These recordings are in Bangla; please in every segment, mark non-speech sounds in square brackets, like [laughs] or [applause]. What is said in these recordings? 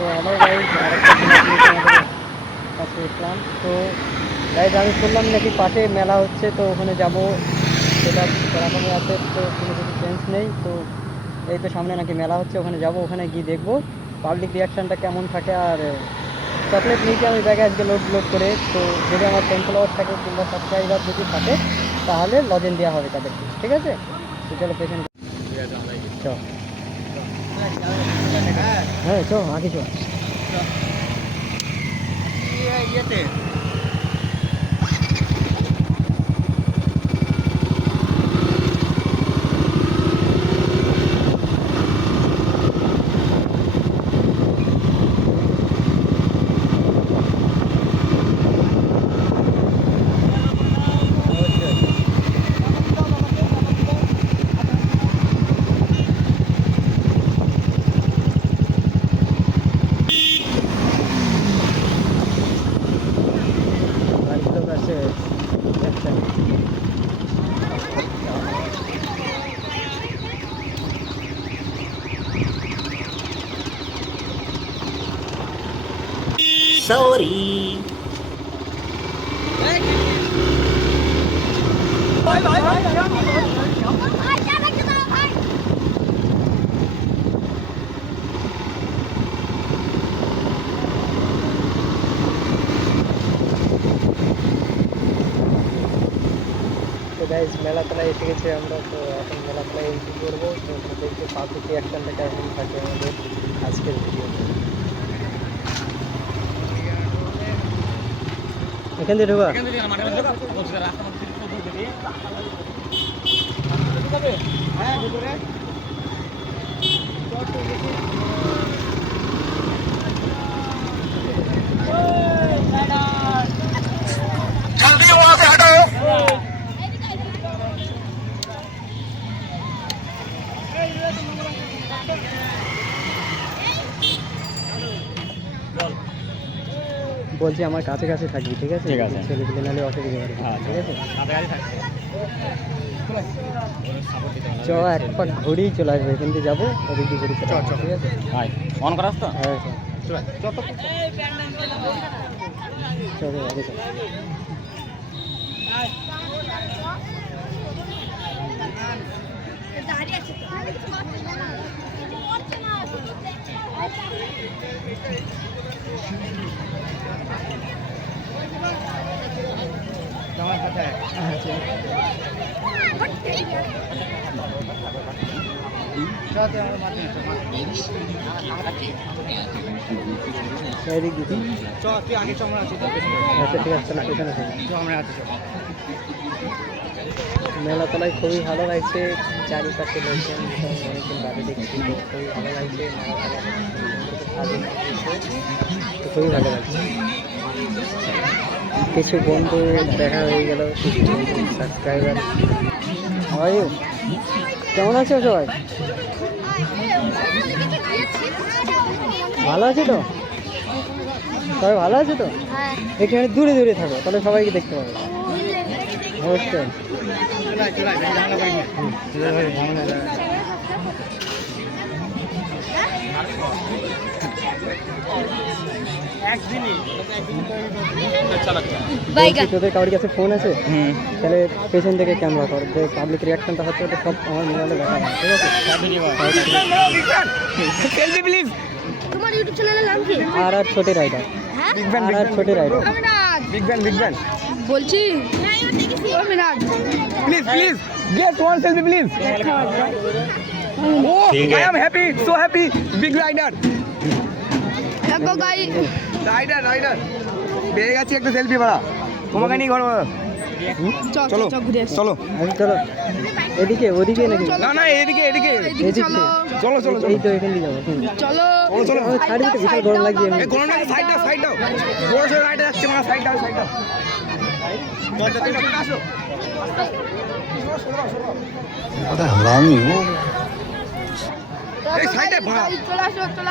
তো আমার গাইজ vlog কাছে এসলাম তো গাইজ আমি শুনলাম নাকি পাশে মেলা হচ্ছে তো ওখানে যাব। সেটা সেরকমই আছে তো কোনো কিছু চেঞ্জ নেই। তো এই তো সামনে নাকি মেলা হচ্ছে ওখানে যাব ওখানে গিয়ে দেখব। পাবলিক রিয়াকশানটা কেমন থাকে আর চকলেট নিয়েছি আমি ব্যাগে আজকে লোড লোড করে তো যদি আমার টেন ফলোয়ার থাকে কিংবা সাবস্ক্রাইবার যদি থাকে তাহলে লজেন দেওয়া হবে তাদেরকে ঠিক আছে? তো চলো পেশেন্ট চ হ্যাঁ চ আগে চ বাড়ির লোক আছে একটা Sorry. তো গাইজ মেলাতলায় এসে গেছি আমরা তো এখন মেলাতলায় এন্ট্রি করব তো দেখতে পাবলিক রিয়াকশানটা কেমন থাকে আমাদের আজকের ভিডিওতে এখান দিয়ে ঢোকা। বলছি আমার কাছে কাছে থাকবি ঠিক আছে? ঠিক আছে। ছেলেগুলো নাহলে অসুবিধা হবে ঠিক আছে? চ এক পাক ঘুরেই চলে আসবে এখান থেকে যাব ওদিক দিয়ে ঘুরে চলে আসব, ঠিক আছে? অন করাস তো? হ্যাঁ চল। চল। চল হ্যাঁ চল এদিক দিদি আচ্ছা ঠিক মেলাতলায় খুবই ভালো লাগছে। চারিপাশে লোকজন অনেকদিন বাড়ি দেখছি খুবই ভালো লাগছে খুবই ভালো লাগছে কিছু বন্ধু দেখা হয়ে গেল সাবস্ক্রাইবার হয় কেমন আছো সবাই ভালো আছে তো? সবাই ভালো আছে তো? এখানে দূরে দূরে থাকো তাহলে সবাইকে দেখতে পাবে। অবশ্যই তোদের কারোর কাছে ফোন আছে? হুম। তাহলে পেছন থেকে ক্যামেরা কর যে পাবলিক রিয়াকশনটা হচ্ছে সব আমার মোবাইলে দেখা হয় ঠিক আছে? তোমার ইউটিউব চ্যানেলের নাম কি? আর আর ছোটে রাইডার হ্যাঁ? আর আর ছোটে rider big bang big bang বলছি। Please please get one selfie please oh I am happy so happy big rider দেখো গাই রাইডার রাইডার পেয়ে গেছি একটা সেলফি ভাড়া তোমাকে নিয়ে ঘর চলো চলো চলো এদিকে ওদিকে নাকি? না না এদিকে এদিকে। চলো। চলো চলো এই তো এখান দিয়ে যাব চলো। চলো চলো। ছাড় দিতে বিশাল গরম লাগছে এই গরম সাইড দাও সাইড দাও। বড় সরে রাইটে যাচ্ছে মানে সাইড দাও সাইড দাও। আরে হারামি সাইডে আসো চলে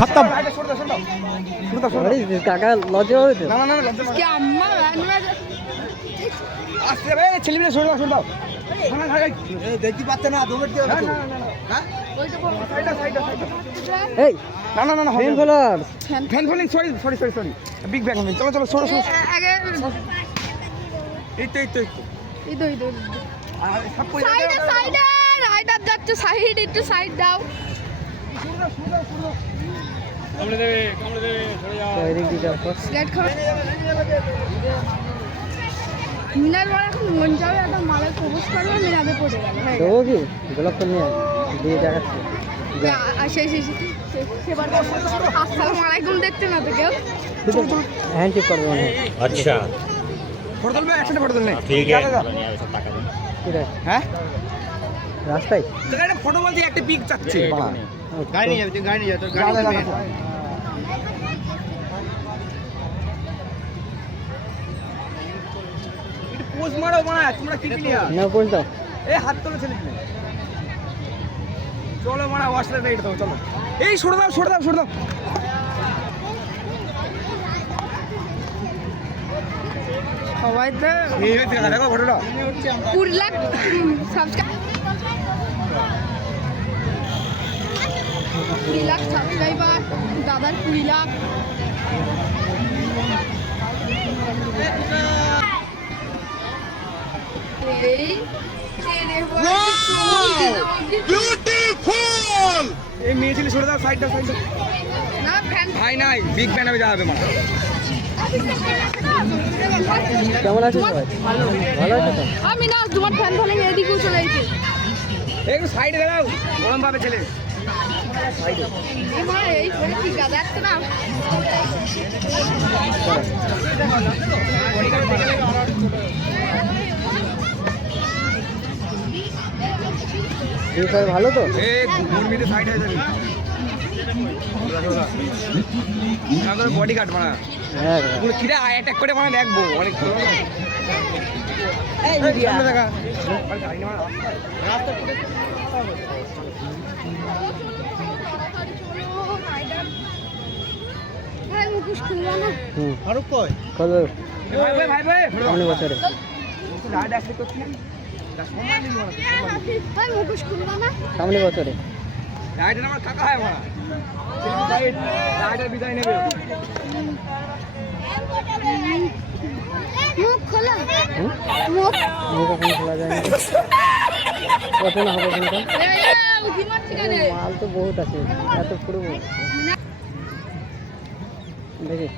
খতম। কাকা লজ্জা হবে না না আসতে রে ছেলে না। না না না fan faller fan falling sorry sorry sorry sorry big bang চলো চলো সরো সরো। আগে এই তো এই তো সাইড একটু সাইড দাও। মিনার বড় আচ্ছা। ফটো তুলবে ফটো তুলবে ঠিক আছে। টাকা দিন রাস্তায় ফটো বলতে একটা পিক চাচ্ছে গাড়ি মারো মারা তোমরা কি না পোজ এ হাত তোলো চলো মারা ওয়াশলে রাইট চলো। এই সরে দাও সরে দাও সরে দাও। সবাই তো ঘটনা। সাবস্ক্রাইব কুড়ি লাখ সাবস্ক্রাইবার দাদার কুড়ি লাখ। এই মেয়ে ছেলে সরে দাও সাইড দাও সাইড না ভাই নাই বিগ ব্যান হবে যাবে মারা কেমন আছে সবাই? ভালো। আছে তো? আমি না তোমার ফ্যান ফলে এদিকেও চলে গেছে। একটু সাইডে দাও গরম পাবে ছেলে। ভালো তো? বডি। গার্ড মারা কিরে অ্যাটাক করে মানে দেখব অনেক দেখা ভাই মুখোশ খুলবো না হুম ফারুক কই কত ভাই ভাই ভাই ভাই সামনে বছরে রাইড আসলে করছি ভাই মুখোশ খুলবো না। সামনে বছরে রাইডের আমার কাকা হয় মারা রাইড বিদায় নেবে। মুখ খোলা। মুখ। মুখ এখন খোলা যায় না। কত না হবে কিন্তু উঠি মারছি কেন? মাল তো বহুত আছে এত পুরো দেখি।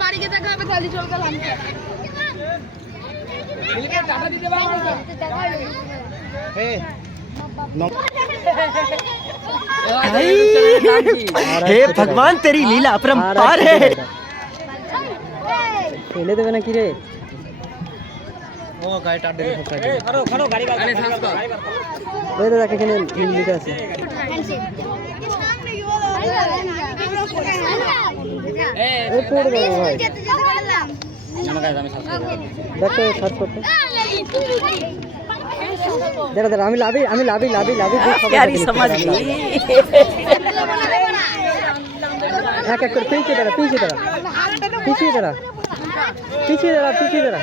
বাড়িতে দেখা হবে তাহলে চল গেলাম টাটা দিতে পারো। আমার [laughs] हे भगवान तेरी लीला अपरंपार है ফেলে দেবে না কি রে ও গাড়ি টাটা দিয়ে খারো খারো গাড়ি গাড়ি সামনে ওই দাদা এখানে লিখে আছে এই পড়ে দেবো ভাই দেখো সার্চ করতে দাঁড়া দাঁড়া আমি লাভি আমি লাভি লাভি লাভি এক এক করে পিছিয়ে দাঁড়া পিছিয়ে দাঁড়া। পিছিয়ে দাঁড়া। পিছিয়ে দাঁড়া পিছিয়ে দাঁড়া।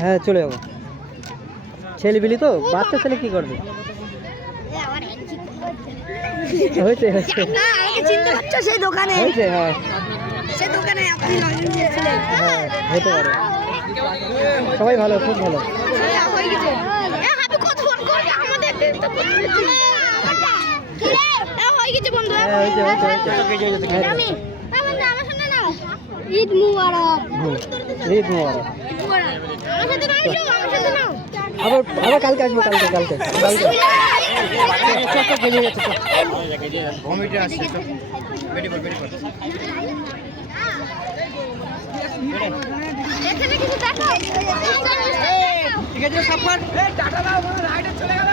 হ্যাঁ চলে যাব। ছেলেবিলি তো বাচ্চা ছেলে কি করবে? হয়েছে হ্যাঁ।, হ্যাঁ সবাই ভালো খুব ভালো হয়ে হয়ে হ্যাঁ হ্যাঁ, কালকে আসব কালকে কালকে এখানে কিছু দেখো ঠিক আছে সাবধান টাটা দাও রাইডে চলে গেল